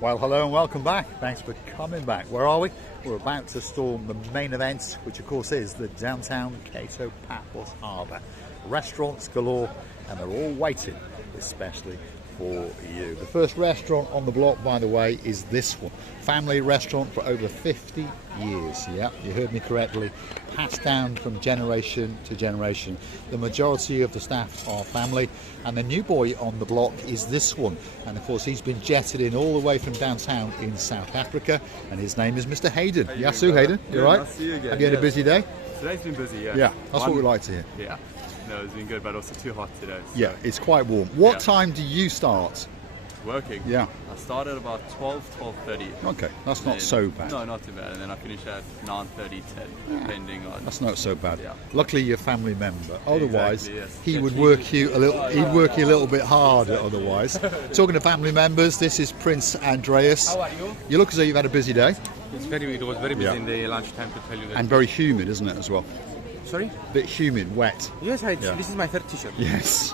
Well, hello and welcome back. Thanks for coming back. Where are we? We're about to storm the main event, which of course is the downtown Cato Paphos Harbour. Restaurants galore, and they're all waiting, especially for you. The first restaurant on the block, by the way, is this one. Family restaurant for over 50 years. Yeah, you heard me correctly. Passed down from generation to generation. The majority of the staff are family, and the new boy on the block is this one. And of course, he's been jetted in all the way from downtown in South Africa, and his name is Mr. Hayden. Yasu Hayden, you all right? Nice to see you again. Have you had a busy day? Today's been busy, yeah. Yeah, that's what we like to hear. Yeah. No, it's been good, but also too hot today. So. Yeah, it's quite warm. What time do you start? Working? Yeah. I started about 12:30. Okay, that's not so bad. No, not too bad. And then I finish at 9:30, 10, depending on... That's not so bad. Yeah. Luckily, you're a family member. Otherwise, Exactly, yes. he would work you a little. He'd work you a little bit harder. Otherwise, talking to family members, this is Prince Andreas. How are you? You look as though you've had a busy day. It was very busy in the lunchtime, to tell you that. And very humid, isn't it, as well? Sorry? Bit humid, wet. Yes, this is my third t-shirt. Yes.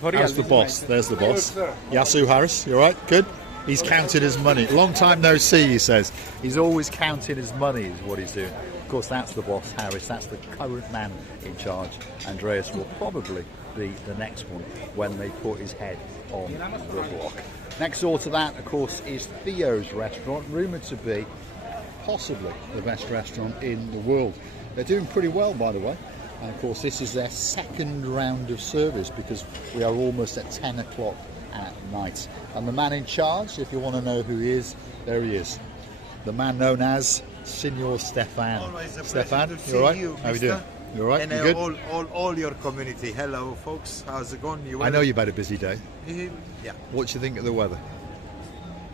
For real, That's the this is boss. my- There's the boss. Yasu Harris, you all right? Good. He's counted his money. Long time no see, he says. He's always counting his money, is what he's doing. Of course, that's the boss, Harris. That's the current man in charge. Andreas will probably be the next one when they put his head on the block. Next door to that, of course, is Theo's restaurant, rumoured to be possibly the best restaurant in the world. They're doing pretty well, by the way. And of course, this is their second round of service because we are almost at 10 o'clock at night. And the man in charge, if you want to know who he is, there he is. The man known as Signor Stefan. Always a Stefan, pleasure to you all right? see you, How you mister. doing? You all right? And You good? all your community. Hello, folks. How's it going? You I know you've had a busy day. Yeah. What do you think of the weather?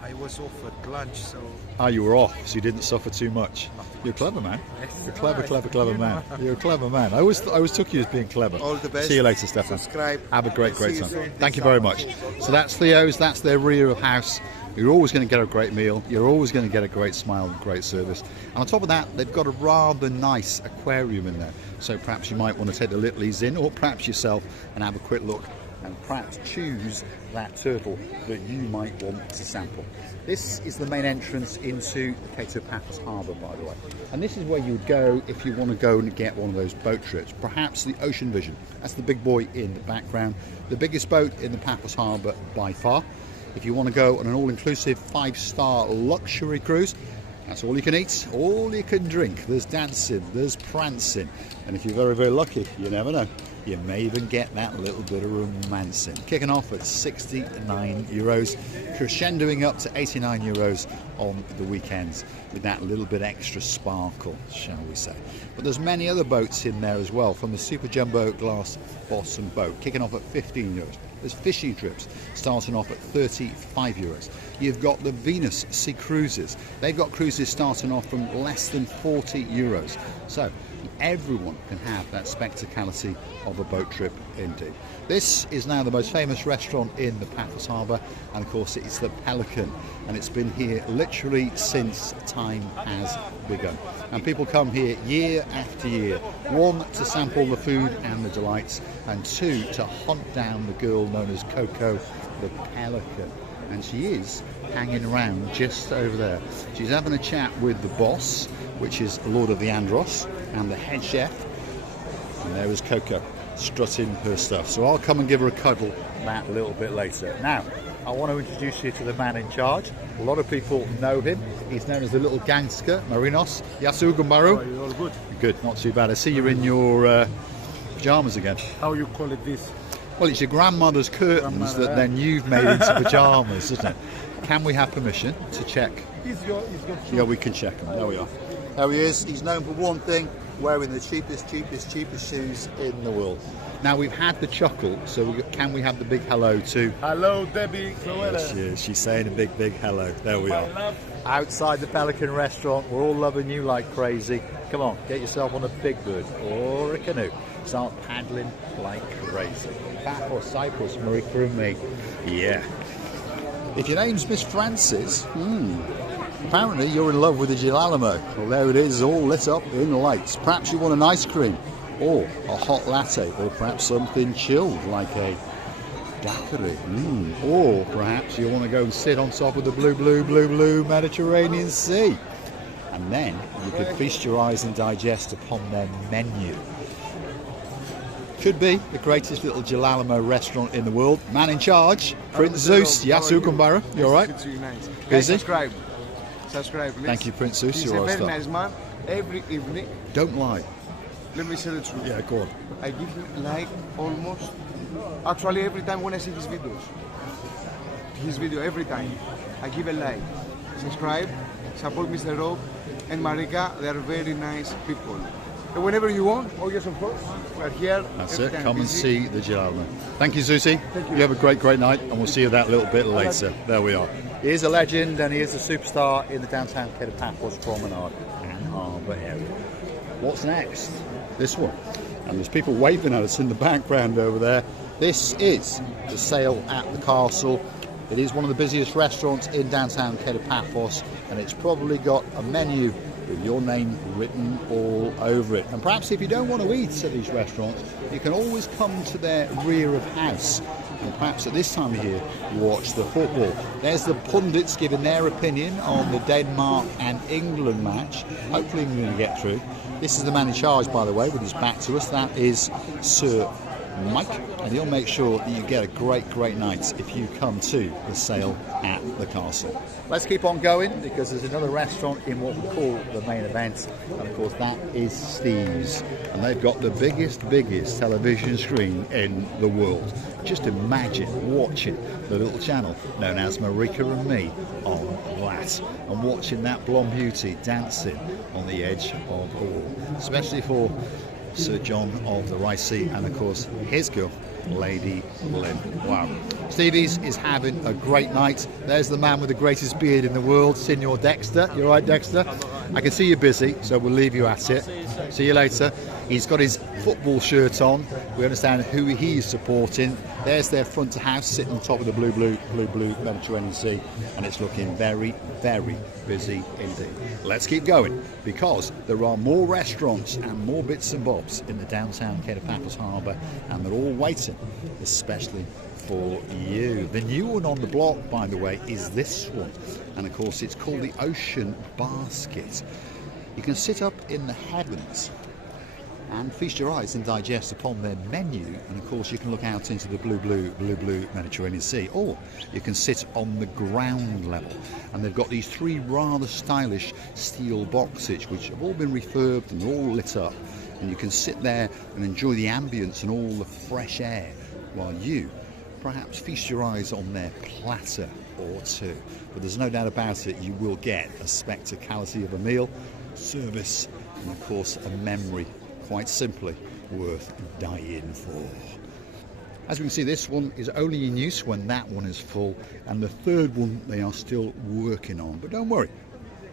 I was offered lunch, so Ah, you were off, so you didn't suffer too much. You're a clever man. You're a clever man. You're a clever man. I always took you as being clever. all the best. See you later, Stefan. Subscribe. Have a great See you time. soon. Thank you Peace very out. much. So that's Theo's, that's their rear of house. You're always going to get a great meal. You're always going to get a great smile and great service. And on top of that, they've got a rather nice aquarium in there. So perhaps you might want to take the littlies in, or perhaps yourself, and have a quick look and perhaps choose that turtle that you might want to sample. This is the main entrance into the Cato Paphos Harbour, by the way. And this is where you would go if you want to go and get one of those boat trips. Perhaps the Ocean Vision. That's the big boy in the background. The biggest boat in the Paphos Harbour by far. If you want to go on an all-inclusive 5-star luxury cruise, that's all you can eat, all you can drink. There's dancing, there's prancing. And if you're very, very lucky, you never know, you may even get that little bit of romancing. Kicking off at €69, crescendoing up to €89 on the weekends with that little bit extra sparkle, shall we say. But there's many other boats in there as well, from the Super Jumbo Glass Bottom boat, kicking off at €15. There's fishing trips starting off at €35. You've got the Venus Sea Cruises. They've got cruises starting off from less than €40. So everyone can have that spectacality of a boat trip indeed. This is now the most famous restaurant in the Paphos Harbour, and of course it's the Pelican, and it's been here literally since time has begun. And people come here year after year, one, to sample the food and the delights, and two, to hunt down the girl known as Coco, the Pelican. And she is hanging around just over there. She's having a chat with the boss, which is Lord of the Andros, and the head chef. And there is Coco, strutting her stuff. So I'll come and give her a cuddle that little bit later. Now, I want to introduce you to the man in charge. A lot of people know him. He's known as the little gangster, Marinos. Yasu Gumbaru. All good. Good, not too bad. I see you're in your pyjamas again. How you call it this? Well, it's your grandmother's curtains that then you've made into pyjamas, isn't it? Can we have permission to check? It's your Yeah, we can check them. There we are. There he is. He's known for one thing, wearing the cheapest shoes in the world. Now, we've had the chuckle, so can we have the big hello too? Hello, Debbie. She's saying a big hello. There we are. love. Outside the Pelican restaurant, we're all loving you like crazy. Come on, get yourself on a big bird or a canoe. Start paddling like crazy. Paphos, Cyprus, Marika and me. Yeah. If your name's Miss Francis, apparently you're in love with the Gilalamo. Well, there it is, all lit up in lights. Perhaps you want an ice cream, or a hot latte, or perhaps something chilled like a daiquiri. Or perhaps you want to go and sit on top of the blue Mediterranean Sea. And then you could feast your eyes and digest upon their menu. Could be the greatest little Gelalamo restaurant in the world. Man in charge, Prince Zeus. Yasu Kumbara. You all right? Busy? Subscribe, please. Thank you, Prince Zeus. He's You're a all very star. nice man. Every evening, Don't lie. let me say the truth. Yeah, go on. I give him like almost, actually every time when I see his videos. His video every time. I give a like. Subscribe, support Mr. Rob and Marika. They are very nice people. And whenever you want, oh yes, of course, we are here. That's every it. time Come and busy. see the Gelalamo. Thank you, Susie. You have a great night, and we'll see you that little bit later. There we are. He is a legend, and he is a superstar in the downtown Paphos Promenade and Harbour area. What's next? This one. And there's people waving at us in the background over there. This is the sale at the castle. It is one of the busiest restaurants in downtown Paphos, and it's probably got a menu with your name written all over it. And perhaps if you don't want to eat at these restaurants, you can always come to their rear of house. And perhaps at this time of year, watch the football. There's the pundits giving their opinion on the Denmark and England match. Hopefully England will get through. This is the man in charge, by the way, with his back to us. That is Sir Mike, and he'll make sure that you get a great night if you come to the sale at the castle. Let's keep on going, because there's another restaurant in what we call the main event, and of course that is Steve's, and they've got the biggest television screen in the world. Just imagine watching the little channel known as Marika and Me on that, and watching that blonde beauty dancing on the edge of the wall, especially for Sir John of the Rice Sea, and of course his girl, Lady Lynn. Wow. Stevie's is having a great night. There's the man with the greatest beard in the world, Signor Dexter. You all right, Dexter? I can see you're busy, so we'll leave you at it. See you later. He's got his football shirt on. We understand who he's supporting. There's their front of house sitting on top of the blue Mediterranean Sea, and it's looking very busy indeed. Let's keep going, because there are more restaurants and more bits and bobs in the downtown Paphos Harbour, and they're all waiting, especially for you. The new one on the block, by the way, is this one, and of course it's called the Ocean Basket. You can sit up in the heavens and feast your eyes and digest upon their menu, and of course you can look out into the blue Mediterranean Sea, or you can sit on the ground level, and they've got these three rather stylish steel boxes which have all been refurbed and all lit up, and you can sit there and enjoy the ambience and all the fresh air while you perhaps feast your eyes on their platter or two. But there's no doubt about it, you will get a spectacality of a meal, service, and of course a memory quite simply worth dying for. As we can see, this one is only in use when that one is full, and the third one they are still working on. But don't worry,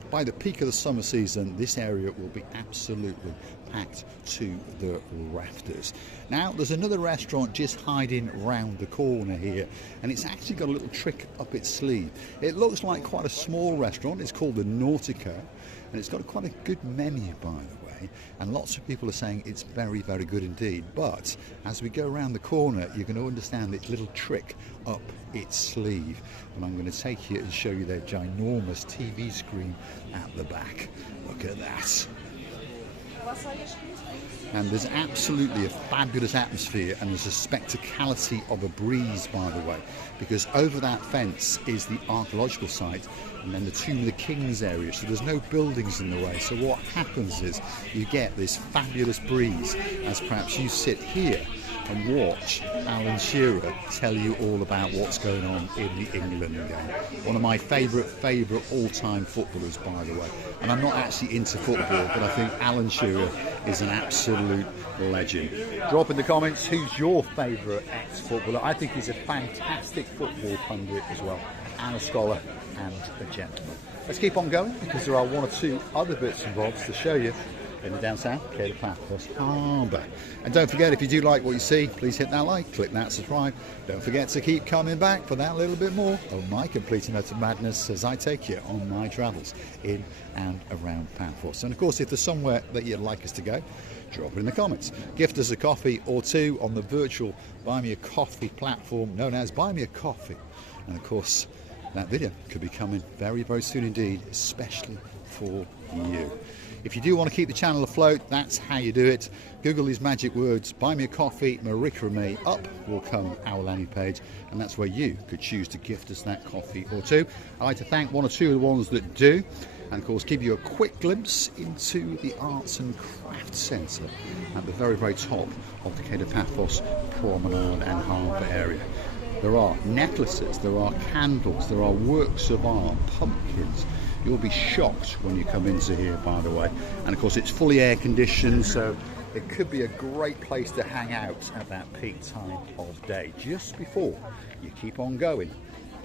by the peak of the summer season, this area will be absolutely packed to the rafters. Now, there's another restaurant just hiding round the corner here, and it's actually got a little trick up its sleeve. It looks like quite a small restaurant. It's called the Nautica, and it's got quite a good menu, by the way, and lots of people are saying it's very good indeed. But as we go around the corner, you're going to understand its little trick up its sleeve, and I'm going to take you and show you their ginormous TV screen at the back. Look at that. And there's absolutely a fabulous atmosphere, and there's a spectacality of a breeze, by the way, because over that fence is the archaeological site, and then the Tomb of the Kings area, so there's no buildings in the way. So what happens is you get this fabulous breeze as perhaps you sit here and watch Alan Shearer tell you all about what's going on in the England game. One of my favourite all-time footballers, by the way. And I'm not actually into football, but I think Alan Shearer is an absolute legend. Drop in the comments who's your favourite ex-footballer. I think he's a fantastic football pundit as well, and a scholar and a gentleman. Let's keep on going, because there are one or two other bits and bobs to show you in the downtown Paphos Harbour. And don't forget, if you do like what you see, please hit that like, click that subscribe. Don't forget to keep coming back for that little bit more of my complete and utter madness as I take you on my travels in and around Paphos. And of course, if there's somewhere that you'd like us to go, drop it in the comments. Gift us a coffee or two on the virtual Buy Me a Coffee platform known as Buy Me a Coffee. And of course, that video could be coming very, very soon indeed, especially for you. If you do want to keep the channel afloat, that's how you do it. Google these magic words, Buy Me a Coffee, Marika and me. Up will come our landing page, and that's where you could choose to gift us that coffee or two. I'd like to thank one or two of the ones that do, and of course give you a quick glimpse into the Arts and Crafts Centre at the very, very top of the Paphos Promenade and Harbour area. There are necklaces, there are candles, there are works of art, pumpkins. You'll be shocked when you come into here, by the way. And of course it's fully air conditioned, so it could be a great place to hang out at that peak time of day, just before you keep on going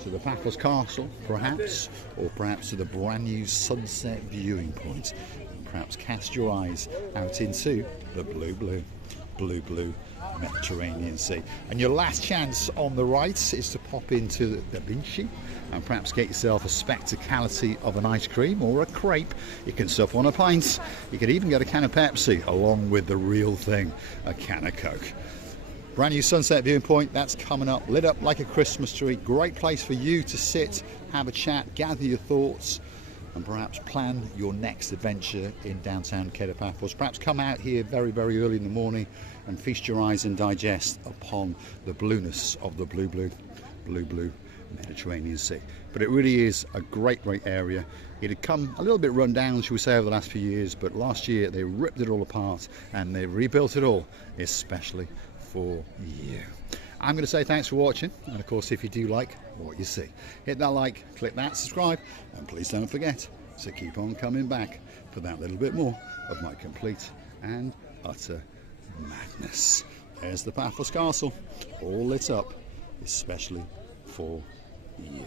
to the Paphos Castle, perhaps, or perhaps to the brand new sunset viewing point. And perhaps cast your eyes out into the blue Mediterranean Sea. And your last chance on the right is to pop into the Vinci and perhaps get yourself a spectacality of an ice cream or a crepe. You can sup on a pint. You could even get a can of Pepsi along with the real thing, a can of Coke. Brand new sunset viewing point, that's coming up, lit up like a Christmas tree. Great place for you to sit, have a chat, gather your thoughts, and perhaps plan your next adventure in downtown Paphos. Perhaps come out here very, very early in the morning and feast your eyes and digest upon the blueness of the blue Mediterranean Sea. But it really is a great area. It had come a little bit run down, shall we say, over the last few years, but last year they ripped it all apart and they rebuilt it all, especially for you. I'm going to say thanks for watching, and of course if you do like what you see, hit that like, click that subscribe, and please don't forget to keep on coming back for that little bit more of my complete and utter madness. There's the Paphos Castle, all lit up, especially for you.